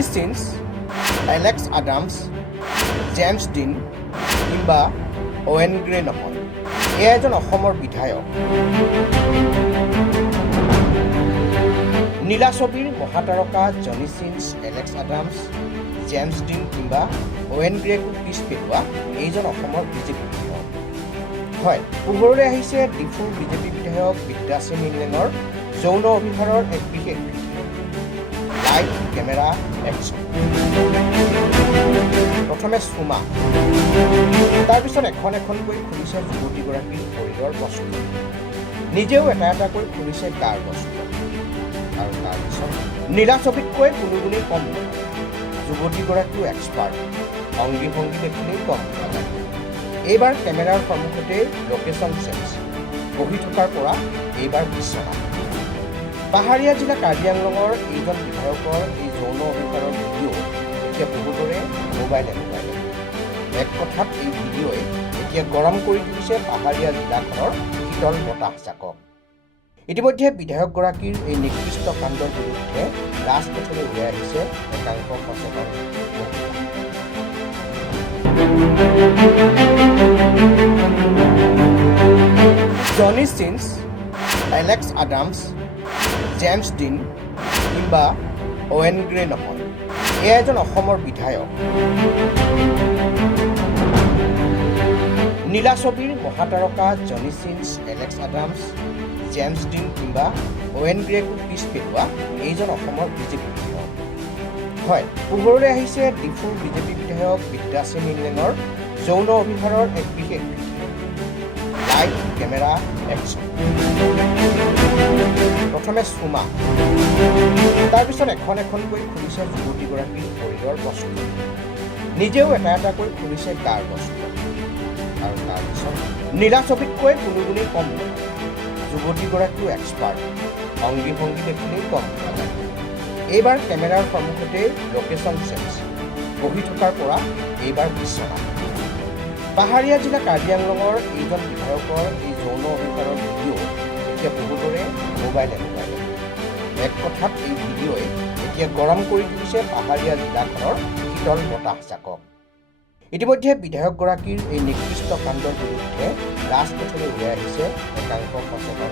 জনি signs, Alex আডামছ, James dean কিংবা অ'ৱেন grey নহয়, এয়া এজন অসমৰ বিধায়ক। নীলা ছবিৰ মহাতাৰকা জনি চিন্স, এলেক্স আডামছ, জেমছ ডিন কিংবা অ'ৱেন গ্ৰেকো পিছ পেলোৱা এইজন অসমৰ বিজেপি বিধায়ক। হয়, পোহৰলৈ আহিছে ডিফুৰ বিজেপি বিধায়ক বিদ্যাসিং ইংলেণ্ডৰ যৌন অভিহাৰৰ এক বিশেষ ভিডিঅ'। Live, camera, action. প্ৰথমে চুমা, তাৰপিছত এখন এখনকৈ খুলিছে যুৱতীগৰাকীৰ শৰীৰৰ বস্ত্ৰ, নিজেও এটা এটাকৈ খুলিছে গাৰ বস্ত্ৰ, আৰু তাৰপিছত নীলা ছবিতকৈ কোনো গুণেই কম নহয়, যুৱতীগৰাকীও এক্সপাৰ্ট, অংগী ভংগী দেখিলেই গম পোৱা যায়। এইবাৰ কেমেৰাৰ সন্মুখতে লোকেশ্যন চেঞ্জ, বহি থকাৰ পৰা এইবাৰ বিচনা। পাহাৰীয়া জিলা কাৰ্বি আংলঙৰ এইজন বিধায়কৰ এই যৌন অভিহাৰৰ ভিডিঅ' এতিয়া বহুতৰে মোবাইলে। এক কথাত এই ভিডিঅ'ই এতিয়া গৰম কৰি তুলিছে পাহাৰীয়া জিলাখনৰ শীতল বতাহজাকক। ইতিমধ্যে বিধায়কগৰাকীৰ এই নিকৃষ্ট কাণ্ডৰ বিৰুদ্ধে ৰাজপথলৈ ওলাই আহিছে একাংশ সচেতন জনি চিন্স, এলেক্স আডামছ, জেমছ ডিন কিংবা অ'ৱেন গ্ৰে নহয়, এয়া এজন অসমৰ বিধায়ক। নীলা ছবিৰ মহাতাৰকা জনি চিন্স, এলেক্স আডামছ, জেমছ ডিন কিংবা অ'ৱেন গ্ৰেকো পিছ পেলোৱা এইজন অসমৰ বিজেপি বিধায়ক। হয়, পোহৰলৈ আহিছে ডিফুৰ বিজেপি বিধায়ক বিদ্যাসিং ইংলেণ্ডৰ যৌন অভিহাৰৰ এক বিশেষ ভিডিঅ'। Live, camera, action. প্ৰথমে চুমা, তাৰপিছত এখন এখনকৈ খুলিছে যুৱতীগৰাকীৰ শৰীৰৰ বস্ত্ৰ, নিজেও এটা এটাকৈ খুলিছে গাৰ বস্ত্ৰ, আৰু তাৰপিছত নীলা ছবিতকৈ কোনো গুণেই কম নহয়, যুৱতীগৰাকীও এক্সপাৰ্ট, অংগী ভংগী দেখিলেই গম পোৱা যায়। এইবাৰ কেমেৰাৰ সন্মুখতে লোকেশ্যন চেঞ্জ, বহি থকাৰ পৰা এইবাৰ বিচনা। পাহাৰীয়া জিলা কাৰ্বি আংলঙৰ এইজন বিধায়কৰ এই যৌন অভিহাৰৰ ভিডিঅ' এতিয়া বহুতৰে মোবাইলে। এক কথাত এই ভিডিঅ'ই এতিয়া গৰম কৰি তুলিছে পাহাৰীয়া জিলাখনৰ শীতল বতাহজাকক। ইতিমধ্যে বিধায়কগৰাকীৰ এই নিকৃষ্ট কাণ্ডৰ বিৰুদ্ধে ৰাজপথলৈ ওলাই আহিছে একাংশ সচেতন